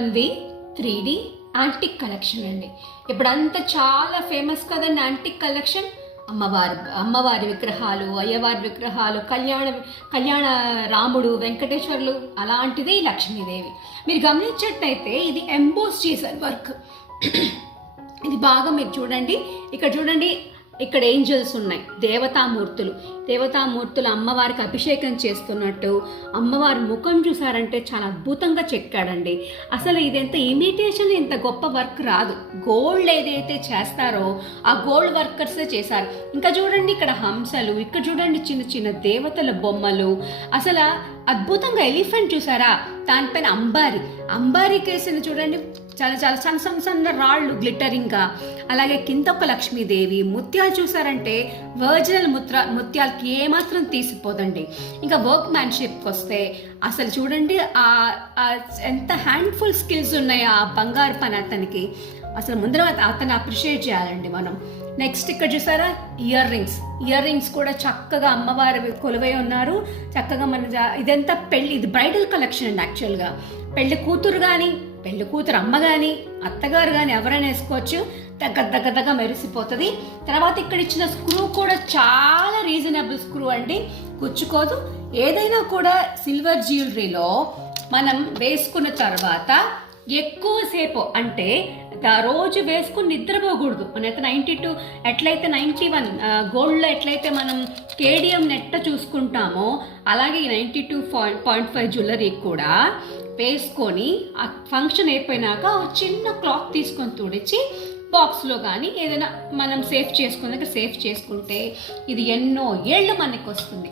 మనది 3D antique collection అండి. ఇప్పుడంతా చాలా ఫేమస్ కదండి యాంటిక్ కలెక్షన్. అమ్మవారి విగ్రహాలు, అయ్యవారి విగ్రహాలు, కళ్యాణ రాముడు, వెంకటేశ్వర్లు, అలాంటిదే ఈ లక్ష్మీదేవి. మీరు గమనించినట్టయితే ఇది ఎంబోస్ చేశారు వర్క్. ఇది బాగా మీరు చూడండి, ఇక్కడ చూడండి, ఇక్కడ ఏంజల్స్ ఉన్నాయి, దేవతామూర్తులు అమ్మవారికి అభిషేకం చేస్తున్నట్టు. అమ్మవారి ముఖం చూసారంటే చాలా అద్భుతంగా చెక్కాడండి. అసలు ఇదెంత ఇమిటేషన్, ఇంత గొప్ప వర్క్ రాదు. గోల్డ్ ఏదైతే చేస్తారో ఆ గోల్డ్ వర్కర్సే చేశారు. ఇంకా చూడండి, ఇక్కడ హంసలు, ఇక్కడ చూడండి చిన్న చిన్న దేవతల బొమ్మలు. అసలు అద్భుతంగా ఎలిఫెంట్ చూసారా, దానిపైన అంబారీ కేసుని చూడండి, చాలా చాలా సన్న రాళ్ళు గ్లిటరింగ్గా. అలాగే కింద ఒక లక్ష్మీదేవి. ముత్యాలు చూసారంటే ఒరిజినల్ ముత్యాలకి ఏమాత్రం తీసిపోదండి. ఇంకా వర్క్ మ్యాన్షిప్కి వస్తే అసలు చూడండి ఎంత హ్యాండ్ఫుల్ స్కిల్స్ ఉన్నాయి ఆ బంగారు పని అతనికి. అసలు ముందర అతను అప్రిషియేట్ చేయాలండి మనం. నెక్స్ట్ ఇక్కడ చూసారా ఇయర్ రింగ్స్ కూడా చక్కగా అమ్మవారి కొలువై ఉన్నారు. చక్కగా ఇదంతా ఇది బ్రైడల్ కలెక్షన్ అండి. యాక్చువల్గా పెళ్లి కూతురు అమ్మ కానీ అత్తగారు కానీ ఎవరైనా వేసుకోవచ్చు. దగ్గర మెరిసిపోతుంది. తర్వాత ఇక్కడ ఇచ్చిన స్క్రూ కూడా చాలా రీజనబుల్ స్క్రూ అండి, గుచ్చుకోదు. ఏదైనా కూడా సిల్వర్ జ్యువెలరీలో మనం వేసుకున్న తర్వాత ఎక్కువసేపు అంటే రోజు వేసుకుని నిద్రపోకూడదు. మనైతే 92 ఎట్లయితే 91 గోల్డ్లో ఎట్లయితే మనం కేడిఎం నెట్ట చూసుకుంటామో అలాగే 92.5 జ్యువెలరీ కూడా వేసుకొని ఆ ఫంక్షన్ అయిపోయినాక చిన్న క్లాత్ తీసుకొని తుడిచి బాక్స్లో కానీ ఏదైనా మనం సేఫ్ చేసుకుంటే ఇది ఎన్నో ఏళ్ళు మనకి వస్తుంది.